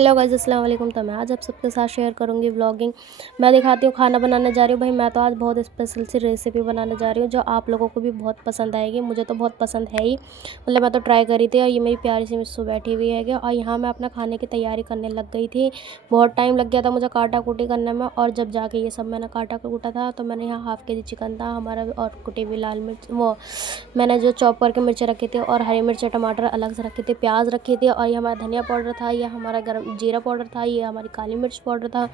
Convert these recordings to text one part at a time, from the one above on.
Hello guys, अस्सलाम वालेकुम। तो मैं आज आप सबके साथ शेयर करूंगी व्लॉगिंग। मैं दिखाती हूँ खाना बनाने जा रही हूँ। भाई मैं तो आज बहुत स्पेशल सी रेसिपी बनाने जा रही हूँ जो आप लोगों को भी बहुत पसंद आएगी। मुझे तो बहुत पसंद है ही, मतलब मैं तो ट्राई करी थी। और ये मेरी प्यारी सी मिस्सू बैठी हुई है और यहाँ मैं अपना खाने की तैयारी करने लग गई थी। बहुत टाइम लग गया था मुझे काटा कूटी करने में। और जब जाके ये सब मैंने काटा कूटा था तो मैंने यहाँ हाफ़ के जी चिकन था हमारा, और कुटी हुई लाल मिर्च, वो मैंने जो चॉप करके मिर्ची रखी थी, और हरी मिर्च टमाटर अलग से रखी थी, प्याज रखी थी, और ये हमारा धनिया पाउडर था, ये हमारा गरम जीरा पाउडर था, ये हमारी काली मिर्च पाउडर था,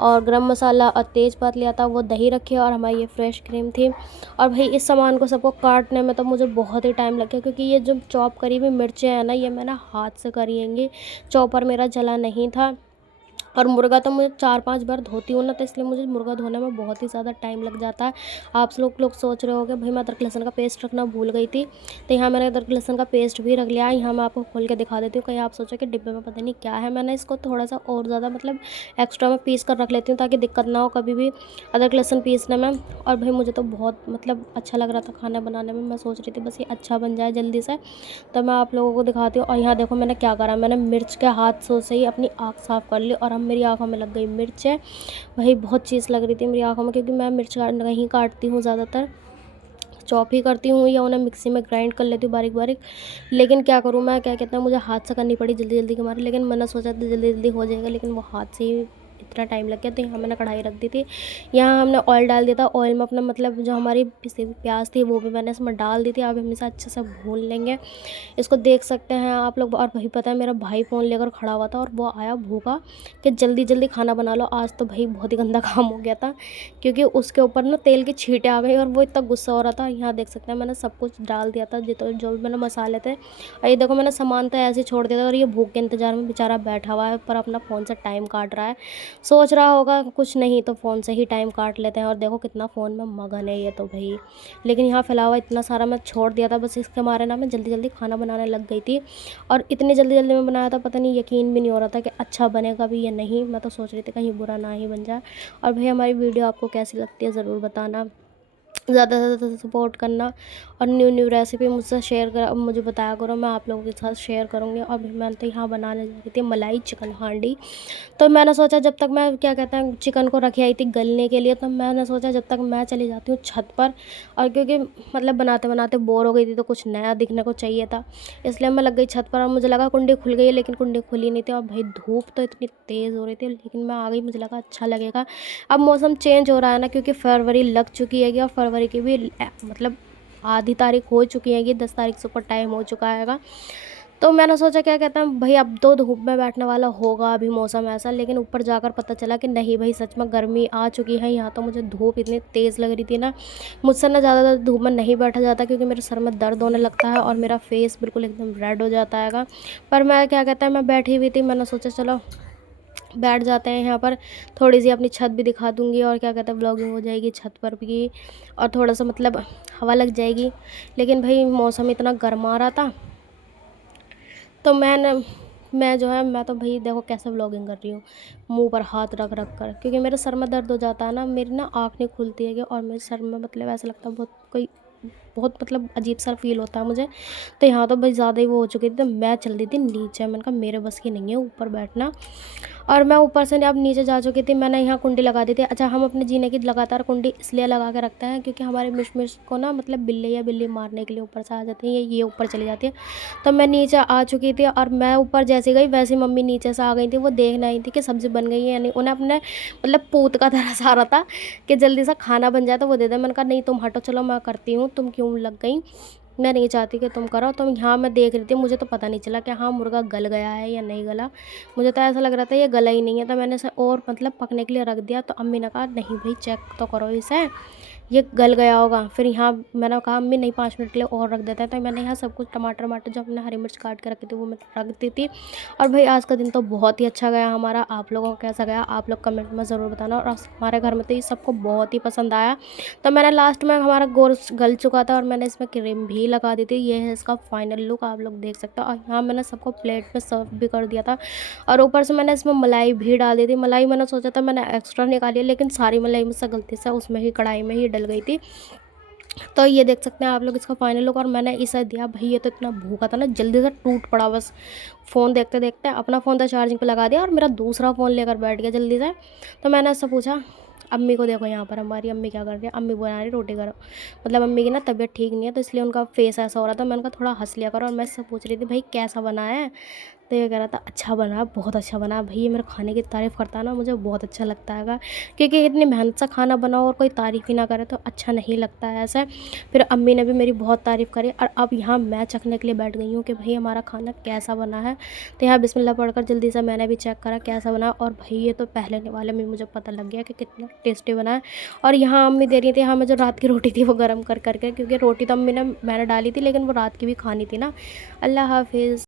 और गरम मसाला और तेज़पात लिया था, वो दही रखी, और हमारी ये फ्रेश क्रीम थी। और भाई इस सामान को सबको काटने में तो मुझे बहुत ही टाइम लग गया, क्योंकि ये जो चॉप करी हुई मिर्चें हैं ना, ये मैंने हाथ से करी हैंगी। चॉपर मेरा जला नहीं था। और मुर्गा तो मुझे 4-5 बार धोती हूँ ना, तो इसलिए मुझे मुर्गा धोने में बहुत ही ज़्यादा टाइम लग जाता है। आप लोग सोच रहे होंगे भाई मैं अदरक लहसुन का पेस्ट रखना भूल गई थी, तो यहाँ मैंने अदरक लहसुन का पेस्ट भी रख लिया है। यहाँ मैं आपको खोल के दिखा देती हूँ, कहीं आप सोचो कि डिब्बे में पता नहीं क्या है। मैंने इसको थोड़ा सा और ज़्यादा मतलब एक्स्ट्रा में पीस कर रख लेती हूँ ताकि दिक्कत ना हो कभी भी अदरक लहसुन पीसने में। और भाई मुझे तो बहुत मतलब अच्छा लग रहा था खाना बनाने में। मैं सोच रही थी बस ये अच्छा बन जाए जल्दी से, तो मैं आप लोगों को दिखाती हूँ। और यहाँ देखो मैंने क्या करा, मैंने मिर्च के हाथ से ही अपनी आँख साफ़ कर ली, और अब मेरी आँखों में लग गई मिर्च है। वही बहुत चीज़ लग रही थी मेरी आँखों में, क्योंकि मैं मिर्च नहीं काटती हूँ ज़्यादातर, चॉप ही करती हूँ या उन्हें मिक्सी में ग्राइंड कर लेती हूँ बारीक बारीक। लेकिन क्या करूँ मैं, क्या कहते हैं, मुझे हाथ से करनी पड़ी जल्दी जल्दी के मारे। लेकिन मैंने सोचा था जल्दी जल्दी हो जाएगा, लेकिन वो हाथ से ही इतना टाइम लग गया। तो यहाँ मैंने कढ़ाई रख दी थी, यहाँ हमने ऑयल डाल दिया था। ऑयल में अपना मतलब जो हमारी पिसी हुई प्याज थी वो भी मैंने इसमें डाल दी थी। अब हम इसे अच्छे से भून लेंगे, इसको देख सकते हैं आप लोग। और भाई पता है मेरा भाई फ़ोन लेकर खड़ा हुआ था, और वो आया भूखा कि जल्दी जल्दी खाना बना लो। आज तो भाई बहुत ही गंदा काम हो गया था, क्योंकि उसके ऊपर ना तेल की छींटें आ गई, और वो इतना गुस्सा हो रहा था। यहाँ देख सकते हैं मैंने सब कुछ डाल दिया था, जितना जो भी मैंने मसाले थे। और ये देखो मैंने सामान तो ऐसे ही छोड़ दिया था, और ये भूख के इंतज़ार में बेचारा बैठा हुआ है, पर अपना फ़ोन से टाइम काट रहा है। सोच रहा होगा कुछ नहीं तो फ़ोन से ही टाइम काट लेते हैं, और देखो कितना फ़ोन में मगन है ये तो भाई। लेकिन यहाँ फैला इतना सारा मैं छोड़ दिया था, बस इसके मारे ना मैं जल्दी जल्दी खाना बनाने लग गई थी। और इतनी जल्दी जल्दी में बनाया था, पता नहीं यकीन भी नहीं हो रहा था कि अच्छा बनेगा भी या नहीं। मैं तो सोच रही थी कहीं बुरा ना ही बन जाए। और भाई हमारी वीडियो आपको कैसी लगती है ज़रूर बताना, ज़्यादा से ज़्यादा सपोर्ट करना, और न्यू न्यू रेसिपी मुझसे शेयर कर मुझे बताया करो, मैं आप लोगों के साथ शेयर करूँगी। और भाई मैं तो यहाँ बनाने जा रही थी मलाई चिकन हांडी। तो मैंने सोचा जब तक मैं क्या कहते हैं चिकन को रखी आई थी गलने के लिए, तो मैंने सोचा जब तक मैं चली जाती हूँ छत पर। और क्योंकि मतलब बनाते बनाते बोर हो गई थी, तो कुछ नया दिखने को चाहिए था, इसलिए मैं लग गई छत पर। और मुझे लगा कुंडी खुल गई है, लेकिन कुंडी खुली नहीं थी। और भाई धूप तो इतनी तेज़ हो रही थी, लेकिन मैं आ गई, मुझे लगा अच्छा लगेगा। अब मौसम चेंज हो रहा है ना, क्योंकि फरवरी लग चुकी है, और फरवरी की भी मतलब आधी तारीख हो चुकी है, 10 तारीख से ऊपर टाइम हो चुका है। तो मैंने सोचा क्या कहते हैं भाई अब तो धूप में बैठने वाला होगा अभी मौसम ऐसा। लेकिन ऊपर जाकर पता चला कि नहीं भाई, सच में गर्मी आ चुकी है। यहाँ तो मुझे धूप इतनी तेज़ लग रही थी ना, मुझसे ना ज़्यादा धूप में नहीं बैठा जाता, क्योंकि मेरे सर में दर्द होने लगता है और मेरा फेस बिल्कुल एकदम रेड हो जाता है। पर मैं क्या कहता है मैं बैठी हुई थी, मैंने सोचा चलो बैठ जाते हैं यहाँ पर, थोड़ी सी अपनी छत भी दिखा दूँगी, और क्या कहते हैं व्लॉगिंग हो जाएगी छत पर भी, और थोड़ा सा मतलब हवा लग जाएगी। लेकिन भाई मौसम इतना गर्मा रहा था, तो मैं जो है मैं तो भाई देखो कैसे व्लॉगिंग कर रही हूँ, मुंह पर हाथ रख रख कर, क्योंकि मेरे सर में दर्द हो जाता है ना, मेरी ना आँख नहीं खुलती है कि, और मेरे सर में मतलब ऐसा लगता है बहुत मतलब अजीब सा फील होता है मुझे। तो यहाँ तो भाई ज़्यादा ही वो हो चुकी थी, तो मैं चल रही थी नीचे। मैंने कहा मेरे बस की नहीं है ऊपर बैठना, और मैं ऊपर से अब नीचे जा चुकी थी। मैंने यहाँ कुंडी लगा दी थी। अच्छा, हम अपने जीने की लगातार कुंडी इसलिए लगा के रखते हैं क्योंकि हमारे मिश को ना मतलब बिल्ली मारने के लिए ऊपर से आ जाती है, ये ऊपर चली जाती है। तो मैं नीचे आ चुकी थी, और मैं ऊपर जैसे गई वैसे मम्मी नीचे से आ गई थी। वो देखने आई थी कि सब्ज़ी बन गई है या नहीं। उन्हें अपने मतलब पूत का तरस आ रहा था कि जल्दी से खाना बन जाए तो वो दे दे। मैंने कहा नहीं तुम हटो, चलो मैं करती हूँ, तुम क्यों लग गई, मैं नहीं चाहती कि तुम करो। तो यहाँ मैं देख रही थी, मुझे तो पता नहीं चला कि हाँ मुर्गा गल गया है या नहीं गला। मुझे तो ऐसा लग रहा था ये गला ही नहीं है, तो मैंने इसे और मतलब पकने के लिए रख दिया। तो अम्मी ने कहा नहीं भाई चेक तो करो इसे, ये गल गया होगा। फिर यहाँ मैंने कहा अम्मी नहीं 5 मिनट के लिए और रख देता है। तो मैंने यहाँ सब कुछ टमाटर वमाटर जो हमने हरी मिर्च काट के रखी थी वो मैं रख दी थी। और भाई आज का दिन तो बहुत ही अच्छा गया हमारा। आप लोगों को कैसा गया आप लोग कमेंट में ज़रूर बताना। और हमारे घर में तो ये सबको बहुत ही पसंद आया। तो मैंने लास्ट में हमारा गोश्त गल चुका था, और मैंने इसमें क्रीम भी लगा दी थी। ये है इसका फाइनल लुक, आप लोग देख सकते हो। और यहाँ मैंने सबको प्लेट पे सर्व भी कर दिया था, और ऊपर से मैंने इसमें मलाई भी डाल दी थी। मलाई मैंने सोचा था मैंने एक्स्ट्रा निकाली है, लेकिन सारी मलाई मुझसे गलती से उसमें ही कढ़ाई में ही डल गई थी। तो ये देख सकते हैं आप लोग इसका फाइनल लुक। और मैंने इसे दिया, भाई ये तो इतना भूखा था ना, जल्दी से टूट पड़ा बस। फ़ोन देखते देखते अपना फ़ोन था चार्जिंग पे लगा दिया और मेरा दूसरा फ़ोन लेकर बैठ गया जल्दी से। तो मैंने उससे पूछा, अम्मी को देखो यहाँ पर, हमारी अम्मी क्या कर रही है, अम्मी बना रही रोटी गरम। मतलब अम्मी की ना तबीयत ठीक नहीं है, तो इसलिए उनका फेस ऐसा हो रहा था। मैंने कहा थोड़ा हंस लिया करो। और मैं इससे पूछ रही थी, भाई कैसा बना है। तो ये कह रहा था अच्छा बना है, बहुत अच्छा बना है। भाई ये मेरे खाने की तारीफ़ करता है ना, मुझे बहुत अच्छा लगता है, क्योंकि इतनी मेहनत से खाना बनाओ और कोई तारीफ़ ही ना करे तो अच्छा नहीं लगता है ऐसे। फिर अम्मी ने भी मेरी बहुत तारीफ़ करी और अब यहाँ मैं चखने के लिए बैठ गई हूँ कि भाई हमारा खाना कैसा बना है। तो यहाँ बिस्मिल्लाह पढ़कर जल्दी से मैंने भी चेक करा कैसा बना। और भाई ये तो पहले वाले में मुझे पता लग गया कि कितना टेस्टी बना है। और यहाँ अम्मी दे रही थी हमें जो रात की रोटी थी वो गर्म कर करके, क्योंकि रोटी तो मैंने डाली थी, लेकिन वो रात की भी खानी थी ना। अल्लाह हाफिज़।